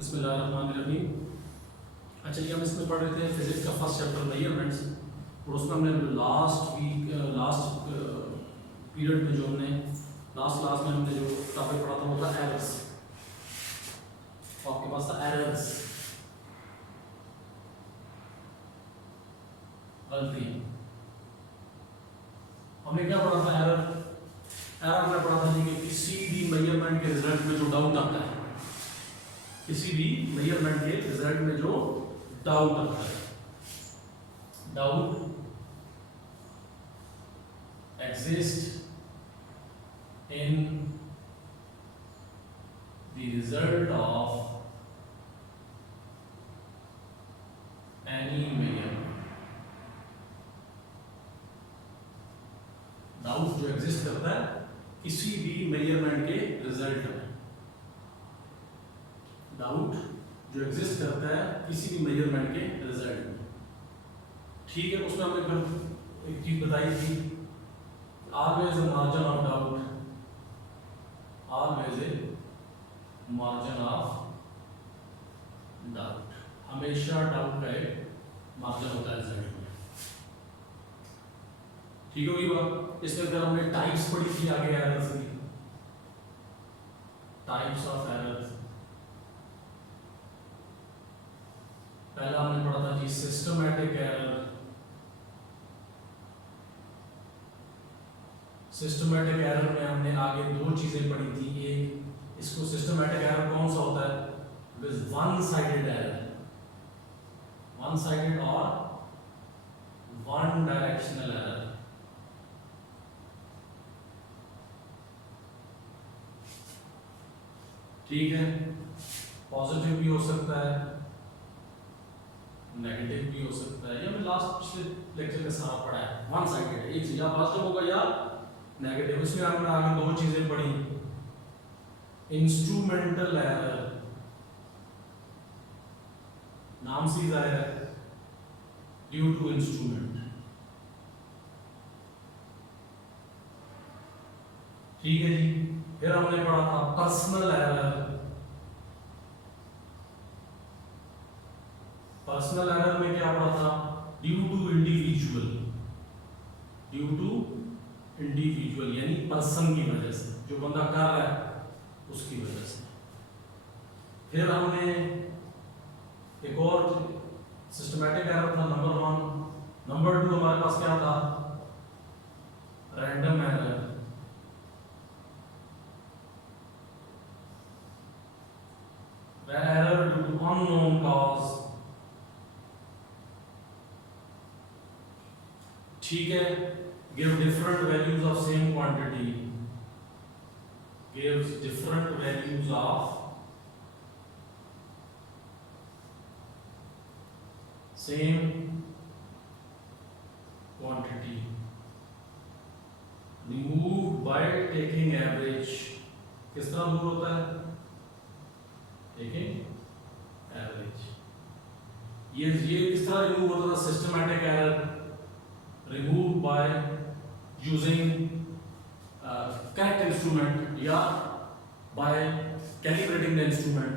बिस्मिल्लाहिर्रहमानिर्रहीम। अच्छा जी, हम इसमें पढ़ रहे थे फिजिक्स का फर्स्ट चैप्टर मेजरमेंट्स, और उसमें हमने लास्ट पीरियड में जो हमने लास्ट में हमने जो टॉपिक पढ़ा था वो था एरर्स। आपके पास था एरर्स, गलतियाँ। हमने क्या पढ़ा था? एरर हमने पढ़ा था जी कि किसी भी मेजरमेंट के रिजल्ट में जो डाउट आता है, किसी भी मेजरमेंट के रिजल्ट में जो डाउट आता है, doubt exist in the result of any measurement. Doubt जो एग्जिस्ट करता है किसी भी मेजरमेंट के रिजल्ट में, डाउट जो एग्जिस्ट करता है किसी भी मेजरमेंट के रिजल्ट में, ठीक है। उसमें हमने फिर एक चीज बताई थी, always a margin of doubt, always a margin of doubt, हमेशा डाउट का एक मार्जिन होता है रिजल्ट में, ठीक होगी बात। इसमें फिर हमने टाइप्स पढ़ी थी आगे एरर्स की, टाइप्स ऑफ एरर्स। पहला हमने पढ़ा था जी सिस्टमैटिक एरर। सिस्टमैटिक एरर में हमने आगे दो चीजें पढ़ी थी। एक, इसको सिस्टमैटिक एरर कौन सा होता है? With one sided error, one sided और वन डायरेक्शनल एरर। ठीक है, पॉजिटिव भी हो सकता है, नेगेटिव भी हो सकता है। ये हमने लास्ट पिछले लेक्चर में सारा पढ़ा है। वन साइडेड है, एक या पॉजिटिव होगा या नेगेटिव। इसमें हमने आगे दो चीजें पढ़ी, इंस्ट्रूमेंटल एरर, नाम से जाहिर है, ड्यू टू इंस्ट्रूमेंट, ठीक है जी। फिर हमने पढ़ा था पर्सनल एरर। पर्सनल एरर में क्या पढ़ा था? Due to individual, due to individual यानी पर्सन की वजह से, जो बंदा कर रहा है उसकी वजह से। फिर हमने एक और सिस्टमैटिक एरर था नंबर 1। नंबर 2 हमारे पास क्या था? Random error. Error due to unknown cause, ठीक है। Give different values of same quantity, gives different values of same quantity, remove by taking average. किस तरह दूर होता है? Taking average. ये किस तरह रिमूव होता था? Systematic error removed by using correct instrument या by calibrating the instrument।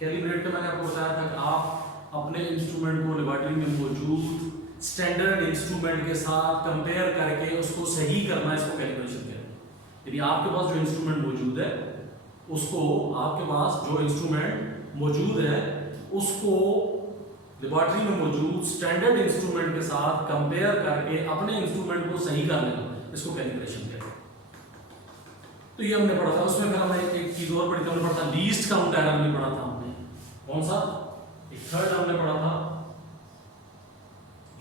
Calibrate का मैंने आपको बताया था कि आप अपने इंस्ट्रूमेंट को लेबोरेटरी में मौजूद स्टैंडर्ड इंस्ट्रूमेंट के साथ कंपेयर करके उसको सही करना, इसको कैलिब्रेशन कहते हैं। यदि आपके पास जो इंस्ट्रूमेंट मौजूद है उसको, आपके पास जो इंस्ट्रूमेंट मौजूद है उसको लेबोरेटरी में मौजूद स्टैंडर्ड इंस्ट्रूमेंट के साथ कंपेयर करके अपने इंस्ट्रूमेंट को सही कर लेना, इसको कैलिब्रेशन कहते हैं। तो ये हमने पढ़ा था। उसमें फिर हमने एक चीज और पढ़ी थी, हमने पढ़ा था लीस्ट काउंट एरर भी पढ़ा था हमने। कौन सा? एक थर्ड हमने पढ़ा था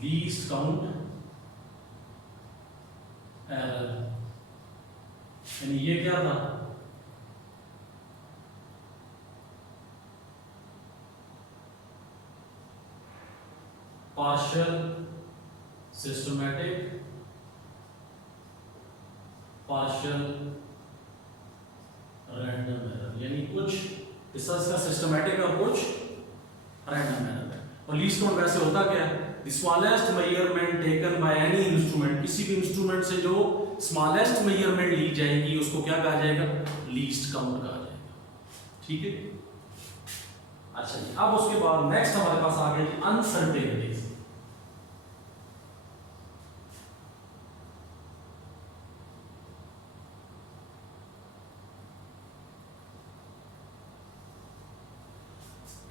लीस्ट काउंट एरर। यानी ये क्या था? Partial systematic, partial random error, यानी कुछ हिस्सा इसका सिस्टमैटिक और कुछ रैंडम एरर है। और लीस्ट काउंट वैसे होता क्या है? The smallest measurement taken by any instrument, किसी भी इंस्ट्रूमेंट से जो स्मॉलेस्ट मेजरमेंट ली जाएगी उसको क्या कहा जाएगा? लीस्ट काउंट कहा जाएगा, ठीक है। अच्छा जी, अब उसके बाद नेक्स्ट हमारे पास आ गई अनसर्टेनिटीज।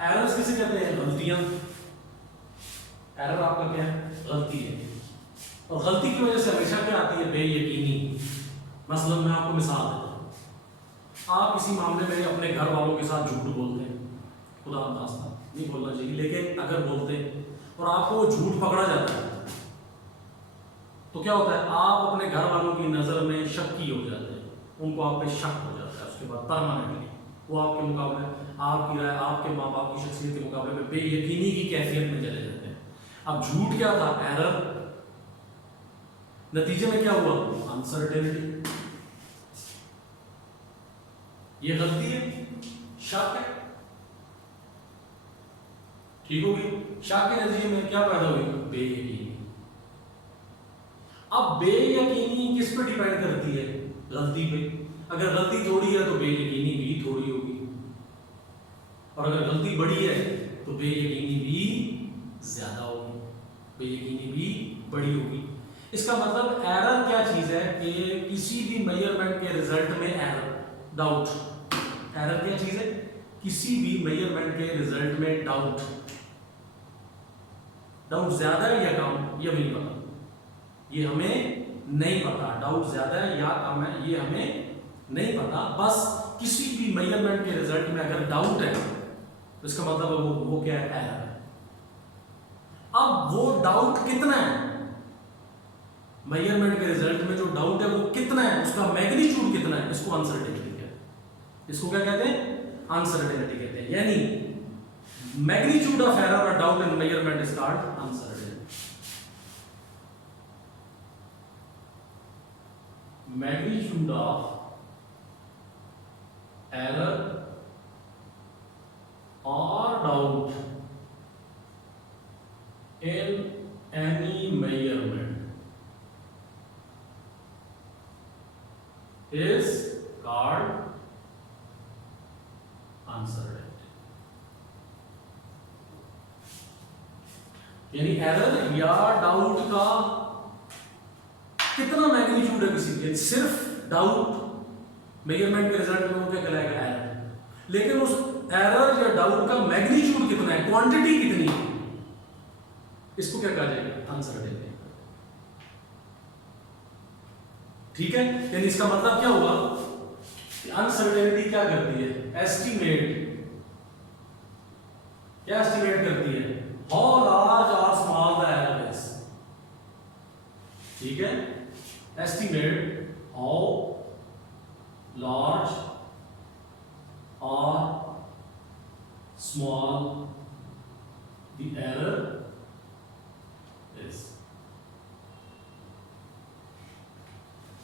एरर्स किसे कहते हैं? गलतियां। एरर आपका क्या है? गलती है। और गलती की वजह से हमेशा क्या आती है? बेयकीनी। मसलन मैं आपको मिसाल देता हूं, आप किसी मामले में अपने घर वालों के साथ झूठ बोलते हैं, खुदा नास्ता नहीं बोलना चाहिए, लेकिन अगर बोलते हैं और आपको वो झूठ पकड़ा जाता है तो क्या होता है? आप अपने घर वालों की नज़र में शक्की हो जाते हैं, उनको आप पे शक हो जाता है, उसके बाद परमानेंटली वो आपके मुकाबले, आपकी राय, आपके माँ बाप की शख्सियत के मुकाबले में बेयकीनी की कैफियत में चले जाते हैं। अब झूठ क्या था? एरर। नतीजे में क्या हुआ? अनसर्टेनिटी। ये गलती है, शक है, ठीक होगी। शक के नतीजे में क्या पैदा हुई? बेयकीनी। अब बेयकीनी किस पे डिपेंड करती है? गलती पे। अगर गलती थोड़ी है तो बेयकीनी भी थोड़ी होगी, और अगर गलती बड़ी है तो बेयकीनी भी ज्यादा होगी, बेयकीनी भी बड़ी होगी। इसका मतलब एरर क्या चीज है कि किसी भी मेजरमेंट के रिजल्ट में एरर, डाउट। एरर क्या चीज है? किसी भी मेजरमेंट के रिजल्ट में डाउट। डाउट ज्यादा है या कम, ये भी नहीं पता, ये हमें नहीं पता। डाउट ज्यादा है या कम है, ये हमें नहीं पता। बस किसी भी मेजरमेंट के रिजल्ट में अगर डाउट है तो इसका मतलब वो क्या है? एरर है। अब वो डाउट कितना है? मेजरमेंट के रिजल्ट में जो डाउट है वो कितना है, उसका मैग्नीट्यूड कितना है, इसको अनसर्टेनिटी कहते हैं। इसको क्या कहते हैं? अनसर्टेनिटी कहते हैं। यानी मैग्नीट्यूड ऑफ एरर और doubt in measurement is called uncertainty. magnitude of error or doubt in any measurement is called uncertainty। यानी एरर या डाउट का कितना मैग्नीट्यूड है किसी के, सिर्फ डाउट मेजरमेंट के रिजल्ट में वो क्या कहलाएगा? एरर। लेकिन उस एरर या डाउट का मैग्नीट्यूड कितना है, क्वांटिटी कितनी है, इसको क्या कहा जाएगा? अनसर्टेनिटी। ठीक है, यानी इसका मतलब क्या हुआ कि अनसर्टेनिटी क्या करती है? एस्टिमेट। क्या एस्टिमेट करती है? हाउ लार्ज और स्मॉल द एरर इज। ठीक है, estimate how large or small the error is।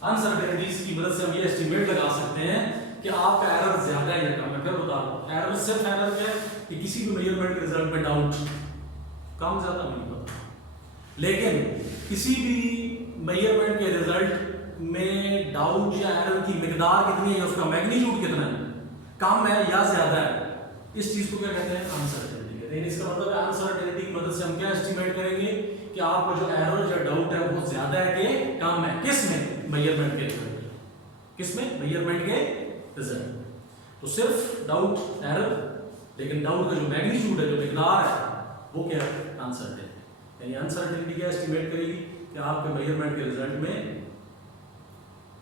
Uncertainties की मदद से हम ये एस्टिमेट लगा सकते हैं कि आपका एरर ज्यादा है या कम है। फिर बता रहा हूं, एरर सिर्फ एरर क्या है कि किसी भी मेजरमेंट के रिजल्ट में डाउट, कम ज्यादा नहीं पता। लेकिन किसी भी मेजरमेंट के रिजल्ट में डाउट या एरर की मिकदार कितनी है, उसका मैग्नीट्यूड कितना है, कम है या ज्यादा है, इस चीज को क्या कहते हैं? अनसर्टेनिटी कहते हैं। इसका मतलब है अनसर्टेनिटी की मदद से हम क्या एस्टिमेट करेंगे कि आपका जो एरर या डाउट है वो ज्यादा है कि कम है। किस में? मेजरमेंट के रिजल्ट। किस में? मेजरमेंट के रिजल्ट। तो सिर्फ डाउट, एरर, लेकिन डाउट का जो मैग्नीट्यूड है, जो मिकदार है, वो क्या है? अनसर्टेनिटी। यानी अनसर्टेनिटी क्या एस्टिमेट करेगी कि आपके मेजरमेंट के रिजल्ट में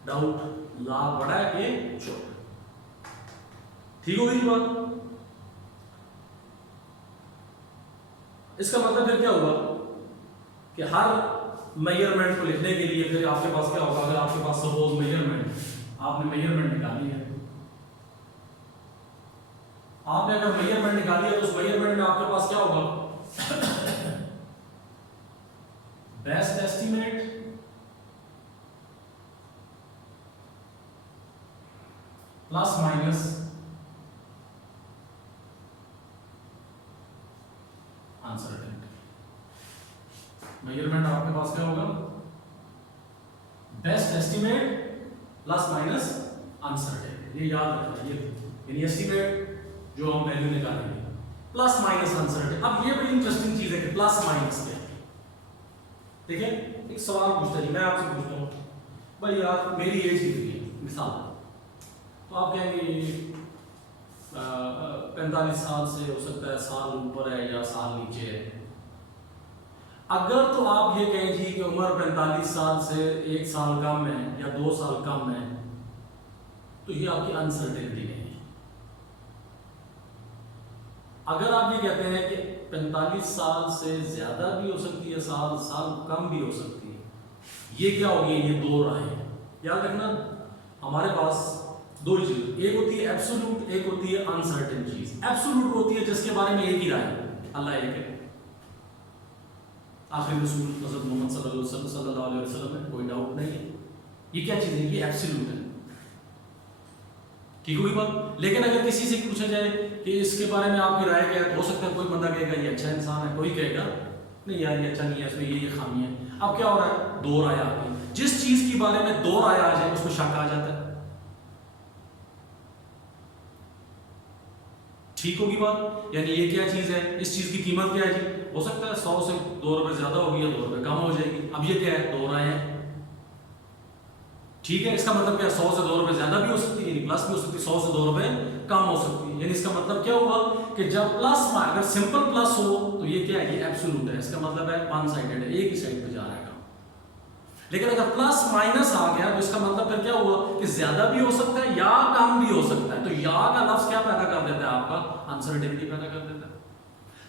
डाउट लाभ बड़ा है कि छोटा। ठीक हो गई बात? इसका मतलब फिर क्या हुआ कि हर मेजरमेंट को लिखने के लिए फिर आपके पास क्या होगा? अगर आपके पास सपोज मेजरमेंट, आपने मेजरमेंट निकाली है, आपने अगर मेजरमेंट निकाली है तो उस मेजरमेंट में आपके पास क्या होगा? Best estimate plus minus uncertainty. Measurement आपके पास क्या होगा? Best estimate plus minus uncertainty. ये याद रखना। ये यानी एस्टिमेट जो हम वैल्यू निकालेंगे, प्लस माइनस अनसर्टेन। अब ये बड़ी इंटरेस्टिंग चीज है कि प्लस माइनस क्या है। ठीक है, एक सवाल पूछता जी, मैं आपसे पूछता हूँ भाई यार मेरी एज कितनी है मिसाल, तो आप कहेंगे 45 साल से हो सकता है साल ऊपर है या साल नीचे है। अगर तो आप ये कहें जी कि उम्र 45 साल से 1 साल कम है या 2 साल कम है, तो ये आपकी अनसर्टेनिटी नहीं है। अगर आप ये कहते हैं कि 45 साल से ज्यादा भी हो सकती है, साल साल कम भी हो सकती है, ये क्या होगी, ये दो राहें। याद रखना हमारे पास दो चीज, एक होती है एब्सोल्यूट, एक होती है अनसर्टेन चीज। एब्सोल्यूट होती है जिसके बारे में एक ही राय है, अल्लाह एक है, आखिर रसूल हज़रत मोहम्मद सल्लल्लाहु अलैहि वसल्लम है, कोई डाउट नहीं है। ये क्या चीज है, ये एब्सोल्यूट है। ठीक होगी बात। लेकिन अगर किसी से पूछा जाए कि इसके बारे में आपकी राय क्या है, हो सकता है कोई बंदा कहेगा ये अच्छा इंसान है, कोई कहेगा नहीं यार ये अच्छा नहीं है, इसमें ये खामी है। अब क्या हो रहा है, दो राय आ गई। जिस चीज के बारे में दो राय आ जाए उसमें शक आ जाता है। ठीक होगी बात। यानी ये क्या चीज है, इस चीज की कीमत क्या है जी, हो सकता है 100 से 2 रुपए ज्यादा होगी या 2 रुपए कम हो जाएगी। अब ये क्या है, दो राय है। ठीक है, इसका मतलब क्या, 100 से 2 रुपए ज्यादा भी हो सकती है, प्लस भी हो सकती है, 100 से 2 रुपए कम हो सकती है। यानी इसका मतलब क्या हुआ कि जब प्लस, अगर सिंपल प्लस हो तो ये क्या है, ये एब्सोल्यूट है। इसका मतलब है वन साइडेड है, एक ही साइड पे जा रहा है काम। लेकिन अगर प्लस माइनस आ गया तो इसका मतलब फिर क्या हुआ कि ज्यादा भी हो सकता है या कम भी हो सकता है। तो या का लफ्ज क्या पैदा कर देता है, आपका अनसर्टेनिटी पैदा कर देता है।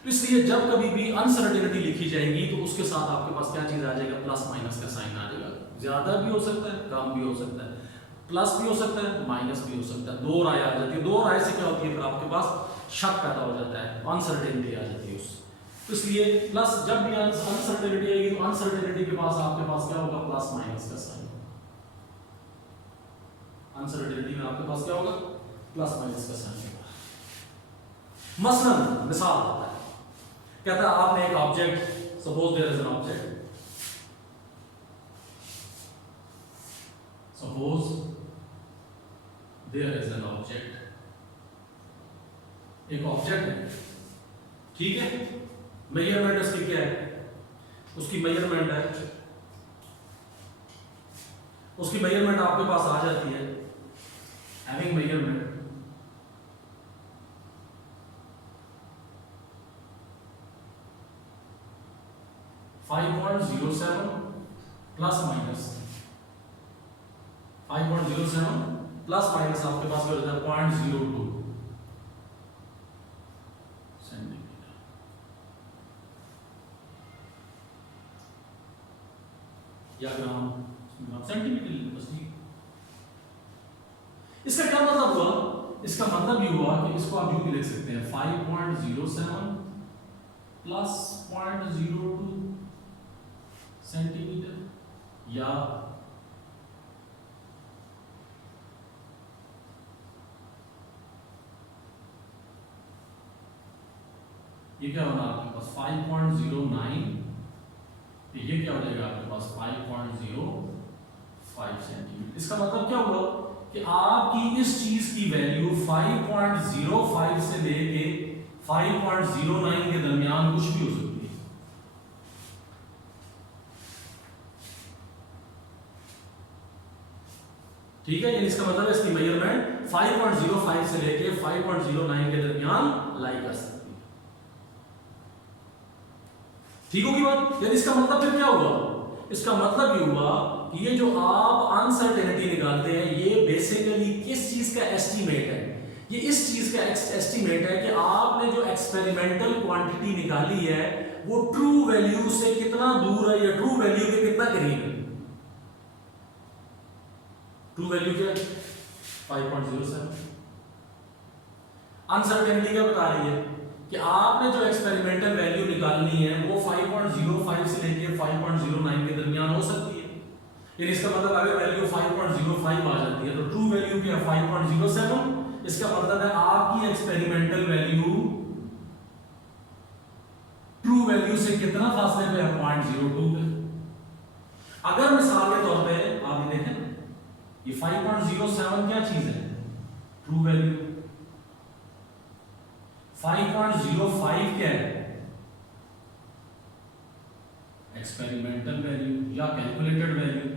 तो इसलिए जब कभी भी अनसर्टेनिटी लिखी जाएगी तो उसके साथ आपके पास क्या चीज आ जाएगा, प्लस माइनस का साइन आ जाएगा। ज्यादा भी हो सकता है, कम भी हो सकता है, प्लस भी हो सकता है, माइनस भी हो सकता है। दो राय आ जाती है। दो राय से क्या होती है, फिर आपके पास शक पैदा हो जाता है, अनसर्टेनिटी आ जाती है उससे। तो इसलिए प्लस, जब भी अनसर्टेनिटी आएगी तो अनसर्टेनिटी के पास आपके पास क्या होगा, प्लस माइनस का साइन। अनसर्टेनिटी में आपके पास क्या होगा, प्लस माइनस का साइन होगा। मसलन मिसाल होता है, कहता है आपने एक object, suppose there is an object, suppose there is an object, एक ऑब्जेक्ट है, ठीक है। मेजरमेंट उसकी क्या है, उसकी मेजरमेंट है, उसकी मेजरमेंट आपके पास आ जाती है, having measurement 5.07 plus minus 5.07 plus minus आपके पास क्या हो जाता है, 0.02 सेंटीमीटर। या ग्राम, सेंटीमीटर बस ठीक। इसका क्या मतलब हुआ, इसका मतलब ये हुआ कि इसको आप यूं भी लिख सकते हैं 5.07 प्लस 0.02 सेंटीमीटर, या ये क्या होगा आपके पास 5.09, ये क्या हो जाएगा आपके पास 5.05 सेंटीमीटर। इसका मतलब क्या हुआ कि आपकी इस चीज की वैल्यू 5.05 से लेके 5.09 के दरमियान कुछ भी हो सकती है। ठीक है, इसका मतलब है इसकी मेजरमेंट 5.05 से लेके 5.09 के दरमियान लाई कर सकती है। ठीक होगी बात। यानी इसका मतलब फिर क्या हुआ, इसका मतलब ये हुआ कि ये जो आप अनसर्टेनिटी निकालते हैं ये बेसिकली किस चीज का एस्टीमेट है, ये इस चीज का एस्टीमेट है कि आपने जो एक्सपेरिमेंटल क्वांटिटी निकाली है वो ट्रू वैल्यू से कितना दूर है या ट्रू वैल्यू के कितना करीब है। ट्रू वैल्यू क्या है 5.07। अनसर्टेनिटी क्या बता रही है कि आपने जो एक्सपेरिमेंटल वैल्यू निकालनी है वो 5.05 से लेके 5.09 के दरमियान हो सकती है। यानी इसका मतलब अगर वैल्यू 5.05 आ जाती है तो ट्रू वैल्यू क्या है 5.07। इसका मतलब है आपकी एक्सपेरिमेंटल वैल्यू ट्रू वैल्यू से कितना फासले पे है, 0.02 पे। अगर मिसाल के तौर पे आप ये देखें ये 5.07 क्या चीज है, ट्रू वैल्यू। 5.05 क्या है? एक्सपेरिमेंटल वैल्यू या कैलकुलेटेड वैल्यू।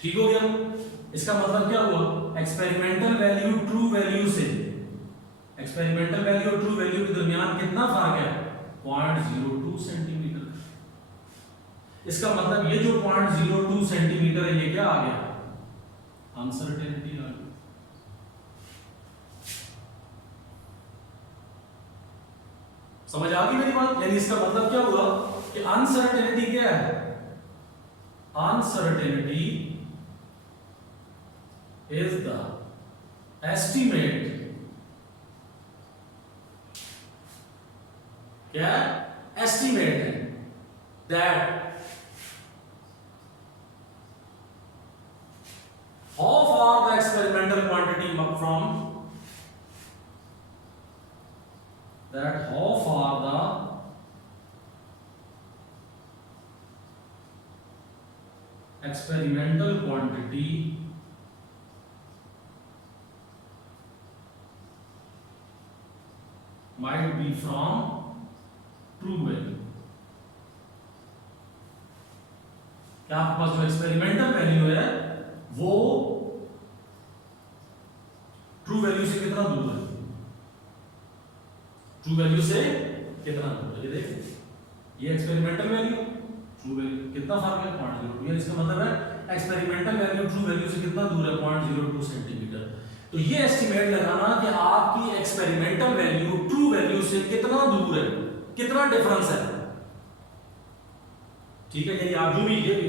ठीक हो गया? इसका मतलब क्या हुआ? एक्सपेरिमेंटल वैल्यू ट्रू वैल्यू से, एक्सपेरिमेंटल वैल्यू और ट्रू वैल्यू के दरमियान कितना फर्क है? 0.02 सेंटीमीटर। इसका मतलब ये जो 0.02 सेंटीमीटर है, ये क्या आ गया? अनसर्टेनिटी आ गई। समझ आ गई मेरी बात? यानी इसका मतलब क्या हुआ कि अनसर्टेनिटी क्या है? अनसर्टेनिटी is the estimate, क्या estimate है that how far the experimental quantity from that how far the experimental quantity might be from true value। क्या आपके पास जो एक्सपेरिमेंटल वैल्यू है वो ट्रू वैल्यू से कितना दूर है? ट्रू वैल्यू से कितना दूर है? ये देखिए, ये एक्सपेरिमेंटल वैल्यू, ट्रू वैल्यू कितना फर्क है? 0.02। यानी इसका मतलब है एक्सपेरिमेंटल वैल्यू ट्रू वैल्यू से कितना दूर है? 0.02 सेंटीमीटर। तो ये एस्टिमेट लगाना कि आपकी एक्सपेरिमेंटल वैल्यू ट्रू वैल्यू से कितना दूर है, कितना डिफरेंस है। ठीक है? यानी आप जो भी ये भी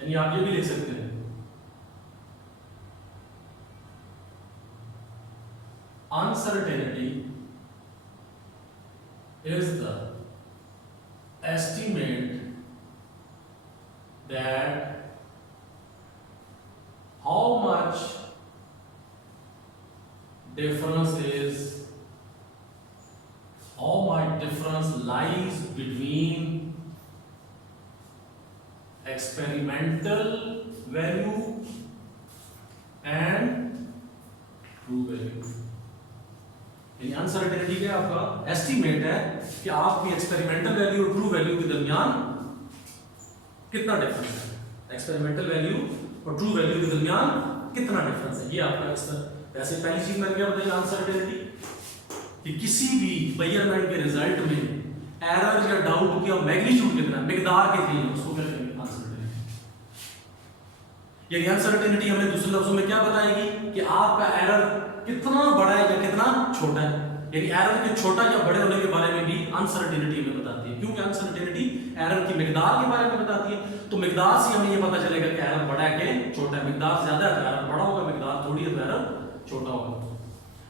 यानी आप ये भी लिख सकते हैं, uncertainty is the estimate that how much difference lies between experimental value and true value। यानी अनसर्टेनिटी क्या आपका एस्टीमेट है कि आपकी एक्सपेरिमेंटल वैल्यू और ट्रू वैल्यू के दरमियान कितना डिफरेंस है, एक्सपेरिमेंटल वैल्यू और ट्रू वैल्यू के दरमियान कितना डिफरेंस है। ये आपका वैसे पहली चीज मैंने क्या बताई अनसर्टेनिटी, कि किसी भी मेजरमेंट के रिजल्ट में एरर या डाउट की मैग्नीट्यूड कितना, मिकदार कितनी है, उसको क्या कहेंगे? अनसर्टेनिटी। यानी अनसर्टेनिटी हमें दूसरे लफ्जों में क्या बताएगी कि आपका एरर कितना बड़ा है या कितना छोटा है। यानी एरर के छोटा या बड़े होने के बारे में भी अनसर्टेनिटी हमें बताती है, क्योंकि अनसर्टेनिटी एरर की मिकदार के बारे में बताती है। तो मिकदार से हमें ये पता चलेगा कि एरर बड़ा है कि छोटा है। मिकदार ज्यादा है तो एरर बड़ा होगा, मिकदार थोड़ी है तो एरर छोटा होगा।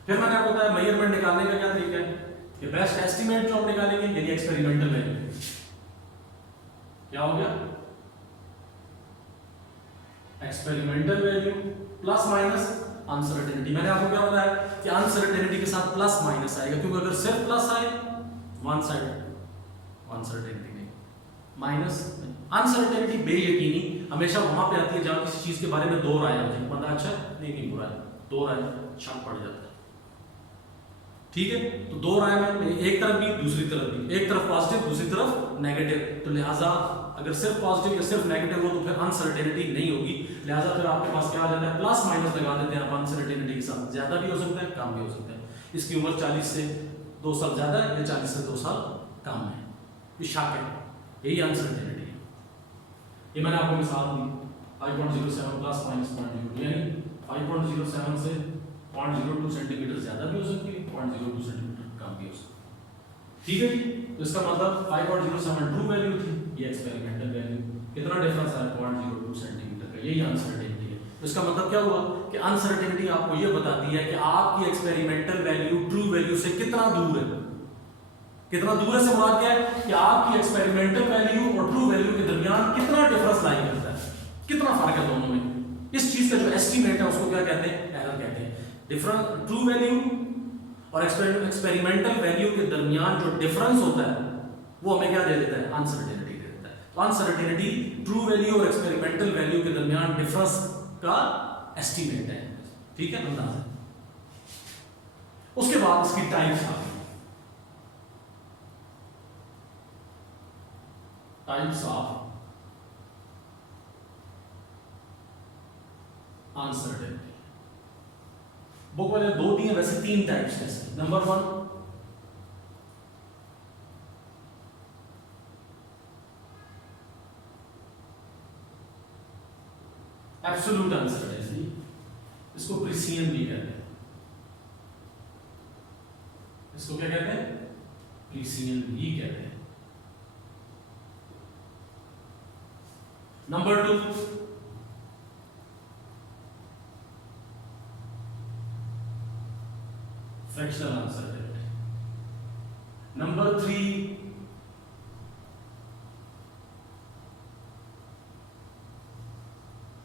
फिर मैंने आपको बताया मेजरमेंट निकालने का क्या तरीका है कि बेस्ट एस्टीमेट जो हम निकालेंगे यानी एक्सपेरिमेंटल वैल्यू क्या हो गया, experimental value plus minus uncertainty. मैंने आपको क्या बताया कि अनसर्टेनिटी के साथ प्लस माइनस आएगा, क्योंकि अगर सिर्फ प्लस आए वन साइड अनसर्टेनिटी नहीं, माइनस अनसर्टेनिटी बेयकीनी हमेशा वहां पे आती है जहां किसी चीज के बारे में दो राय होती है, बंदा अच्छा नहीं बुरा है, दो राय छाप पड़ जाता है। ठीक है? तो दो राय में एक तरफ भी दूसरी तरफ भी, एक तरफ पॉजिटिव दूसरी तरफ नेगेटिव, तो लिहाजा अगर सिर्फ पॉजिटिव या सिर्फ नेगेटिव हो तो फिर अनसर्टेनिटी नहीं होगी। लिहाजा फिर आपके पास क्या आ जाता है, प्लस माइनस लगा देते हैं आप अनसर्टेनिटी के साथ। ज्यादा भी हो सकता है, कम भी हो सकता है। इसकी उम्र 40 से 2 साल ज्यादा है या 40 से 2 साल कम है, ये शक है, यही अनसर्टेनिटी है। ये मैंने आपको मिसाल दी 5.07 प्लस माइनस 0.02, यानी 5.07 से 0.02 सेंटीमीटर ज्यादा भी हो सकती है, 0.02 सेंटीमीटर कम भी हो सकती है। ठीक है जी? तो इसका मतलब 5.07 ट्रू वैल्यू थी, ये एक्सपेरिमेंटल वैल्यू, कितना डिफरेंस है 0.02 सेंटीमीटर का, यही अनसर्टेनिटी है। तो इसका मतलब क्या हुआ कि अनसर्टेनिटी आपको ये बताती है कि आपकी एक्सपेरिमेंटल वैल्यू ट्रू वैल्यू से कितना दूर है। कितना दूर है से मुराद क्या है कि आपकी एक्सपेरिमेंटल वैल्यू और ट्रू वैल्यू के दरमियान कितना डिफरेंस लाई करता है, कितना फर्क है दोनों में। इस चीज का जो एस्टीमेट है उसको क्या कहते हैं, एरर कहते हैं। डिफरेंस ट्रू वैल्यू और एक्सपेरिमेंटल वैल्यू के दरमियान जो डिफरेंस होता है वो हमें क्या दे देता है, अनसर्टेनिटी दे देता है। तो अनसर्टेनिटी ट्रू वैल्यू और एक्सपेरिमेंटल वैल्यू के दरमियान डिफरेंस का एस्टीमेट है, ठीक है, अंदाजा। उसके बाद इसकी टाइप्स आ गई, टाइप्स ऑफ अनसर्टेनिटी। बुक वाले दो दिए, वैसे 3 टाइप्स हैं इसके। नंबर 1 एब्सोल्यूट अनसर्टेनिटी, इसको प्रिसियन भी कहते हैं। इसको क्या कहते हैं? प्रिसियन भी कहते हैं। Number 2 fractional uncertainty. Number 3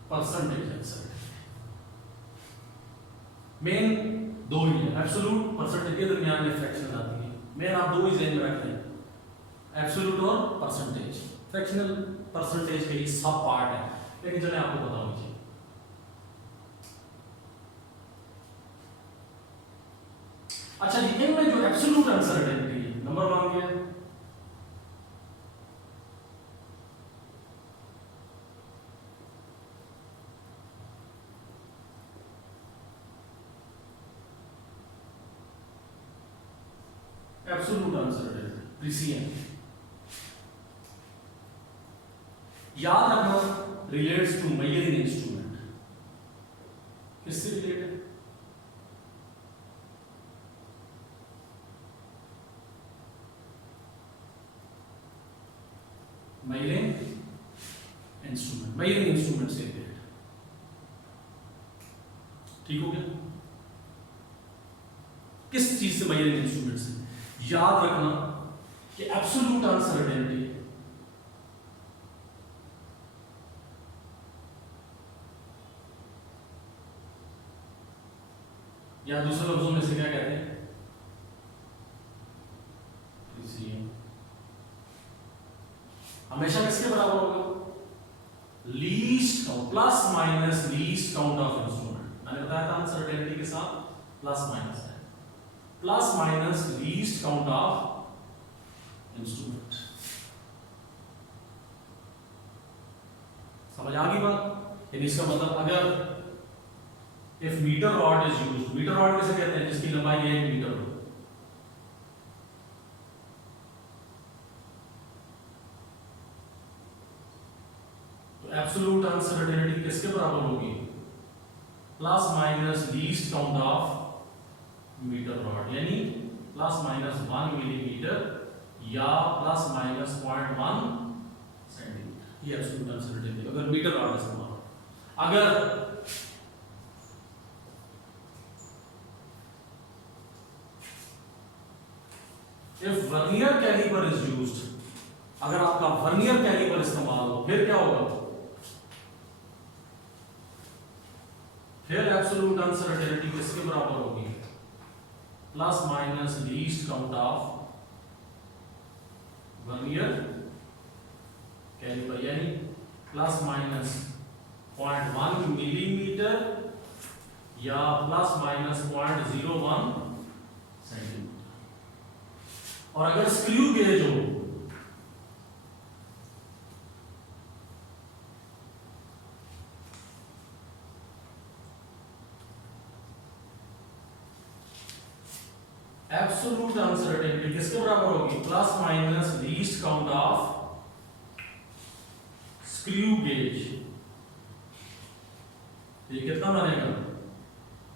percentage uncertainty. Main दो ही है, एब्सोल्यूट, परसेंटेज के दरमियान में फ्रैक्शन आती है। मेन आप दो ही ज़हन में रखते हैं, एब्सोल्यूट और परसेंटेज। फ्रैक्शनल परसेंटेज के ही सब पार्ट है, लेकिन चले आपको बताऊं जी। अच्छा जी, इनमें जो एब्सोल्यूट अनसर्टेनिटी है, नंबर 1 क्या है? Absolute uncertainty, precision. याद रखना, रिलेट्स टू मेजरिंग इंस्ट्रूमेंट। किससे रिलेट है? मेजरिंग इंस्ट्रूमेंट, मेजरिंग इंस्ट्रूमेंट से रिलेट। ठीक हो गया? किस चीज से? मेजरिंग इंस्ट्रूमेंट से। याद रखना कि एब्सोल्यूट अनसर्टेनिटी या दूसरे लफ्जों में से क्या कहते हैं? हमेशा किसके बराबर होगा? Least count, plus minus least count of instrument. मैंने बताया था अनसर्टेनिटी के साथ प्लस माइनस है, plus minus least count of instrument. समझ आ गई बात? इसका मतलब अगर if metre rod is used, metre rod किसे कहते हैं? जिसकी लंबाई 1 मीटर हो। तो एब्सोल्यूट अनसर्टेनिटी किसके बराबर होगी? Plus minus least count of metre rod, यानी प्लस माइनस 1 मिलीमीटर या प्लस माइनस 0.1 सेंटीमीटर। ये एब्सोल्यूट अनसर्टेनिटी अगर मीटर रॉड इस्तेमाल हो। अगर if vernier calliper is used, अगर आपका वर्नियर कैलिपर इस्तेमाल हो, फिर क्या होगा? फिर एब्सोल्यूट अनसर्टेनिटी किसके बराबर होगी? Plus minus least count of vernier calliper, यानी प्लस माइनस 0.1 मिलीमीटर या प्लस माइनस 0.01 सेंटीमीटर। और अगर स्क्रू गेज हो, एब्सोल्यूट अनसर्टेनिटी किसके बराबर होगी? Plus minus least count of screw gauge. ये कितना बनेगा?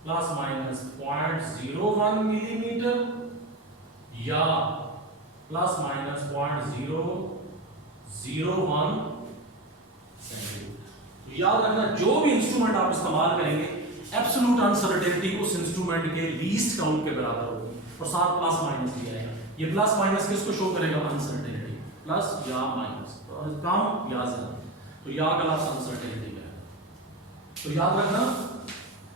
प्लस माइनस 0.01 मिलीमीटर या प्लस माइनस 0.001 सेंटीमीटर। याद रखना, जो भी इंस्ट्रूमेंट आप इस्तेमाल करेंगे, एब्सोल्यूट अनसर्टेनिटी उस इंस्ट्रूमेंट के लीस्ट काउंट के बराबर होगी, और साथ प्लस माइनस दिया जाएगा। ये प्लस माइनस किसको शो करेगा? अनसर्टेनिटी, प्लस या माइनस, कम या ज्यादा। तो या क्लास अनसर्टेनिटी का है। तो याद रखना,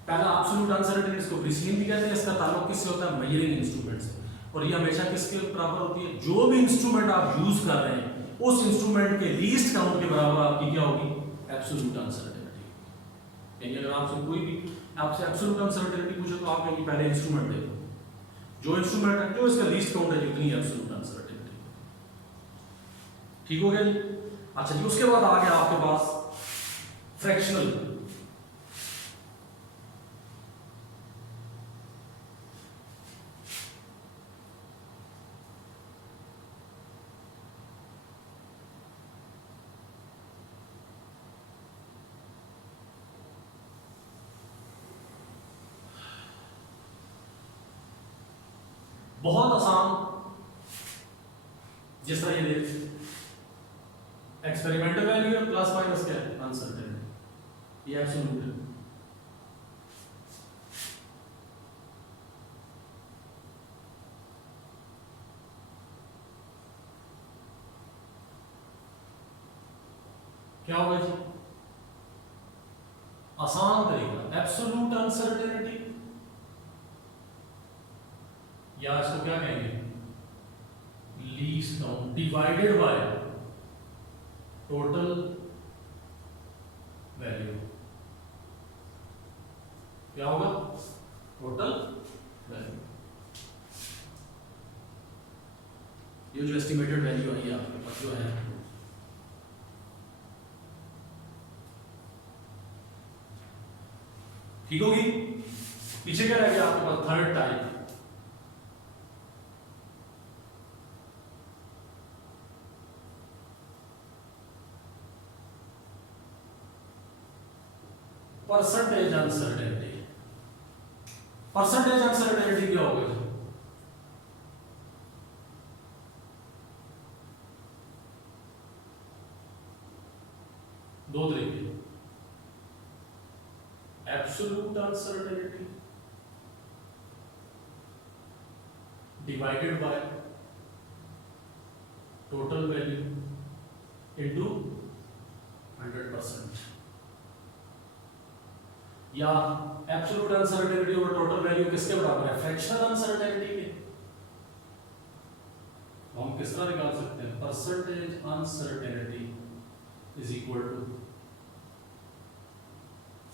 पहला एब्सोल्यूट अनसर्टेनिटी, इसको प्रिसियन भी कहते हैं। इसका ताल्लुक किससे होता है? मेजरिंग इंस्ट्रूमेंट से। और ये हमेशा किसके बराबर होती है? जो भी इंस्ट्रूमेंट आप यूज कर रहे हैं उस इंस्ट्रूमेंट के लीस्ट काउंट के बराबर आपकी क्या होगी, एब्सोल्यूट अनसर्टेनिटी। यानी अगर आपसे कोई भी आपसे एब्सोल्यूट अनसर्टेनिटी पूछे तो आप कहेंगे पहले इंस्ट्रूमेंट देखो, जो इंस्ट्रूमेंट है जो इसका लीस्ट काउंट है जितनी एब्सोल्यूट अनसर्टेनिटी। ठीक हो गया जी। अच्छा जी, उसके बाद आ गया आपके पास फ्रैक्शनल। बहुत आसान, जिस तरह ये देख, एक्सपेरिमेंटल वैल्यू है प्लस माइनस क्या है, अनसर्टेनिटी, ये एब्सोल्यूट है। क्या होगा जी, आसान तरीका, एब्सोल्यूट अनसर्टेनिटी, या इसको क्या कहेंगे, least count divided by total value. क्या होगा, टोटल वैल्यू। ये जो एस्टिमेटेड वैल्यू आई है आपके पास जो है, ठीक होगी। पीछे क्या रह गया आपके पास, third type, percentage uncertainty. Percentage uncertainty क्या होगी, दो तरीके, absolute uncertainty divided by total value into 100%, या एब्सोल्यूट अनसर्टेनिटी और टोटल वैल्यू किसके बराबर है, फ्रैक्शनल अनसर्टेनिटी के। तो हम किस तरह निकाल सकते हैं, percentage uncertainty is equal to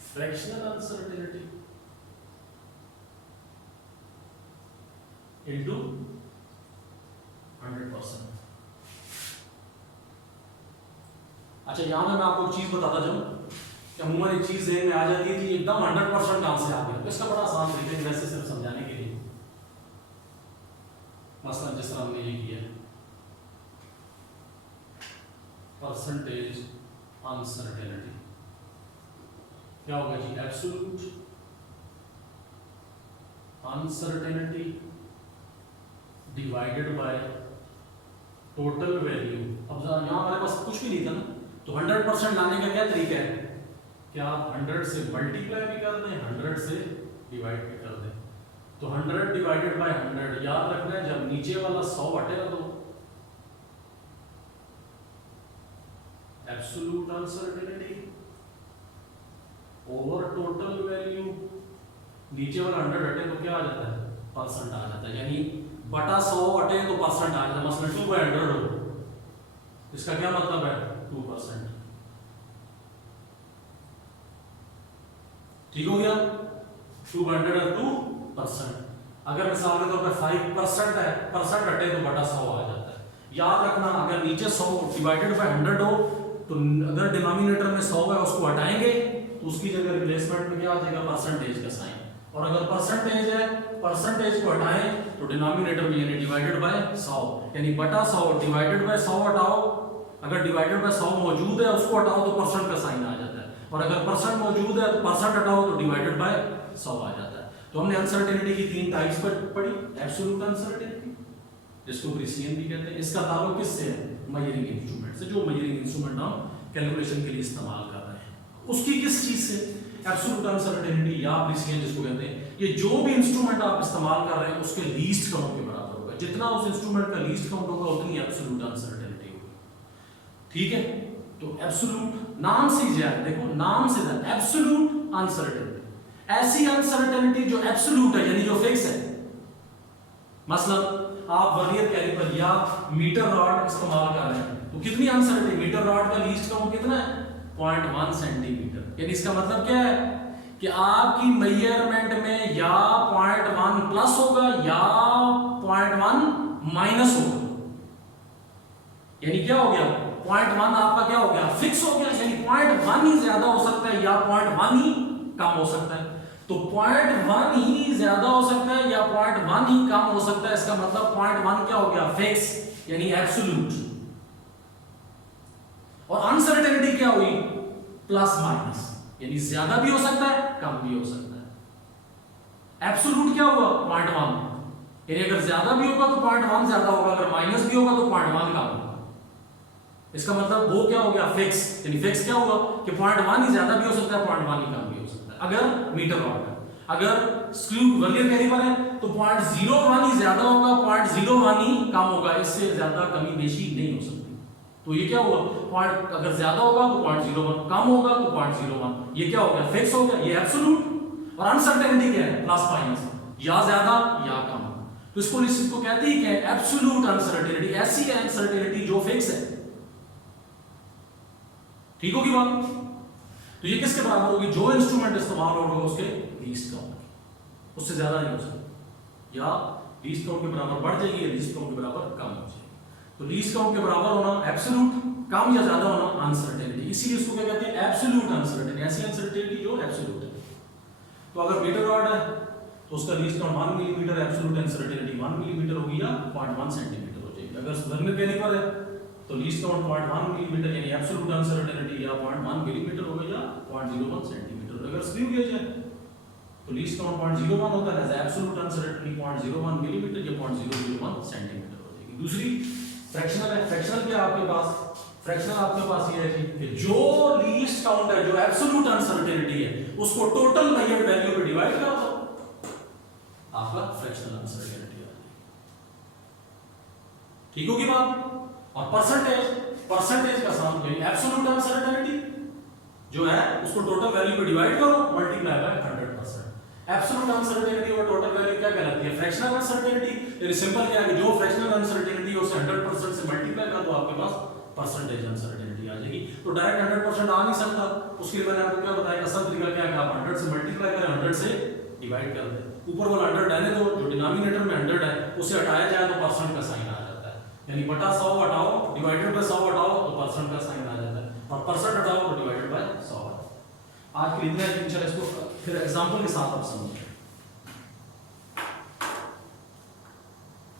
fractional uncertainty into 100%। अच्छा, यहां में मैं आपको एक चीज बताता जाऊं, अमूमन एक चीज ज़हन में आ जाती है कि एकदम 100% कहां से आ गया। इसका बड़ा आसान तरीका है, वैसे सिर्फ समझाने के लिए, मसलन जिस तरह हमने ये किया, परसेंटेज अनसर्टेनिटी क्या होगा जी, absolute uncertainty divided by total value. अब यहां हमारे पास कुछ भी नहीं था ना, तो 100% लाने का क्या तरीका है, क्या आप 100 से मल्टीप्लाई भी कर दें, 100 से डिवाइड भी कर दें। तो 100 डिवाइडेड बाय 100, याद रखना है जब नीचे वाला 100 हटेगा तो absolute uncertainty over total value, नीचे वाला 100 हटे तो क्या आ जाता है, परसेंट आ जाता है। यानी बटा 100 हटे तो परसेंट आ जाता है। मसलन 2/100 हो, इसका क्या मतलब है, 2%। ठीक हो गया, 2/2%। अगर मिसाल के तौर पर 5% है, परसेंट हटे तो बटा 100 आ जाता है। याद रखना, अगर नीचे 100 डिवाइडेड बाय 100 हो तो अगर डिनोमिनेटर में 100 है उसको हटाएंगे तो उसकी जगह रिप्लेसमेंट में क्या आ जाएगा, परसेंटेज का साइन। और अगर परसेंटेज है, परसेंटेज को हटाएं तो डिनोमिनेटर में यानी डिवाइडेड बाय 100, यानी बटा 100 डिवाइडेड बाय 100 हटाओ, अगर डिवाइडेड बाय 100 मौजूद है उसको हटाओ तो परसेंट का साइन आ जाता है, और अगर परसेंट मौजूद है तो परसेंट हटाओ तो डिवाइडेड बाय 100 आ जाता है। तो हमने अनसर्टेनिटी की 3 टाइप्स पढ़ी, एब्सोल्यूट अनसर्टेनिटी जिसको प्रिसिजन भी कहते हैं, इसका ताल्लुक किससे है, मेजरिंग इंस्ट्रूमेंट से, जो मेजरिंग इंस्ट्रूमेंट हम कैलकुलेशन के लिए इस्तेमाल कर रहे हैं। उसकी किस चीज से, एब्सोल्यूट अनसर्टेनिटी या प्रिसिजन जिसको कहते हैं, ये जो भी इंस्ट्रूमेंट आप इस्तेमाल कर रहे हैं उसके लीस्ट काउंट के बराबर होगा। जितना उस इंस्ट्रूमेंट का लीस्ट काउंट होगा उतनी एब्सोल्यूट अनसर्टेनिटी होगी। ठीक है, तो एब्सोल्यूट नाम से ही जाए, देखो नाम से जाए, एब्सोल्यूट अनसर्टेनिटी, ऐसी अनसर्टेनिटी जो एब्सोल्यूट है यानी जो फिक्स है। मतलब आप वर्नियर कैलिपर या मीटर रॉड इस्तेमाल कर रहे हैं, तो कितनी अनसर्टेनिटी, मीटर रॉड का लीस्ट काउंट कितना है 0.1 सेंटीमीटर। यानी इसका मतलब क्या है कि आपकी मेजरमेंट में या 0.1 प्लस होगा या 0.1 माइनस होगा। यानी क्या हो गया 0.1 आपका क्या हो गया फिक्स हो गया, यानी 0.1 ही ज्यादा हो सकता है या 0.1 ही कम हो सकता है। तो 0.1 ही ज्यादा हो सकता है या 0.1 ही कम हो सकता है, इसका मतलब 0.1 क्या हो गया फिक्स यानी एब्सोल्यूट। और अनसर्टेनिटी क्या हुई प्लस माइनस, यानी ज्यादा भी हो सकता है कम भी हो सकता है। एब्सोल्यूट क्या हुआ 0.1, यानी अगर ज्यादा भी होगा तो 0.1 ज्यादा होगा, अगर माइनस भी होगा तो 0.1 कम होगा। इसका मतलब वो क्या हो गया फिक्स, यानी फिक्स क्या हुआ कि 0.1 ही ज्यादा भी हो सकता है 0.1 ही कम भी हो सकता है। अगर मीटर रॉड है, अगर स्क्रू वर्नियर कैलिपर है तो 0.01 ही ज्यादा होगा 0.01 ही कम होगा, इससे ज्यादा कमी बेशी नहीं हो सकती। तो ये क्या हुआ पॉइंट, अगर ज्यादा होगा तो 0.01, कम होगा तो 0.01, ये क्या हो गया फिक्स हो गया, ये एब्सोल्यूट। और अनसर्टेनिटी क्या है प्लस माइनस, या ज्यादा या कम। तो इसको इसको कहते हैं क्या एब्सोल्यूट अनसर्टेनिटी, ऐसी अनसर्टेनिटी जो फिक्स है। ठीक होगी बात। तो ये किसके बराबर होगी, जो इंस्ट्रूमेंट इस्तेमाल होगा उसके लीस्ट काउंट, उससे ज्यादा नहीं हो सकता, या लीस्ट काउंट के बराबर बढ़ जाएगी या लीस्ट काउंट के बराबर कम हो जाएगी। तो लीस्ट काउंट के बराबर होना एब्सोल्यूट, कम या ज्यादा होना अनसर्टेनिटी, इसीलिए इसको क्या कहते हैं एब्सोल्यूट अनसर्टेनिटी, ऐसी अनसर्टेनिटी जो एब्सोल्यूट है। तो अगर मीटर रॉड है तो उसका least count 1 millimetre, absolute uncertainty 1 millimetre होगी या 0.1 सेंटीमीटर हो जाएगी। अगर वर्नियर कैलिपर है तो लीस्ट काउंट 0.1 मिलीमीटर यानी एब्सोल्यूट अनसर्टेनिटी या 0.1 मिलीमीटर होगा या 0.01 सेंटीमीटर। अगर स्क्रू गेज है तो लीस्ट काउंट 0.01 होता है, एब्सोल्यूट अनसर्टेनिटी 0.01 मिलीमीटर या 0.001 सेंटीमीटर हो जाएगी। दूसरी फ्रैक्शनल है, फ्रैक्शनल क्या आपके पास, फ्रैक्शनल आपके पास ये है कि जो लीस्ट काउंट है, जो एब्सोल्यूट अनसर्टेनिटी है, उसको टोटल मेजर्ड वैल्यू पे डिवाइड कर दो, आपका फ्रैक्शनल अनसर्टेनिटी आ जाएगी। ठीक होगी बात। और परसेंटेज, परसेंटेज का सम यानी एब्सोल्यूट अनसर्टेनिटी जो है उसको टोटल वैल्यू पे डिवाइड करो मल्टीप्लाई बाय 100%। एब्सोल्यूट अनसर्टेनिटी और टोटल वैल्यू क्या कहलाती है फ्रैक्शनल अनसर्टेनिटी। यानी सिंपल क्या है कि जो फ्रैक्शनल अनसर्टेनिटी है उसे 100% से मल्टीप्लाई कर दो, आपके पास परसेंटेज अनसर्टेनिटी आ जाएगी। तो डायरेक्ट 100% आ नहीं सकता, उसके लिए मैंने आपको क्या बताया, असल तरीका क्या है कि आप 100 से मल्टीप्लाई करें, 100 से डिवाइड कर दें, ऊपर वाला 100 रहने दो, जो डिनोमिनेटर में 100 है उसे हटाया जाए तो परसेंट का साइन आ जाता है, यानी बटा 100 हटाओ डिवाइडेड बाय 100 हटाओ तो परसेंट का साइन आ जाता है, और परसेंट हटाओ तो डिवाइडेड बाय 100। आज के लिए इतना है, इसको फिर एग्जांपल के साथ आप समझें।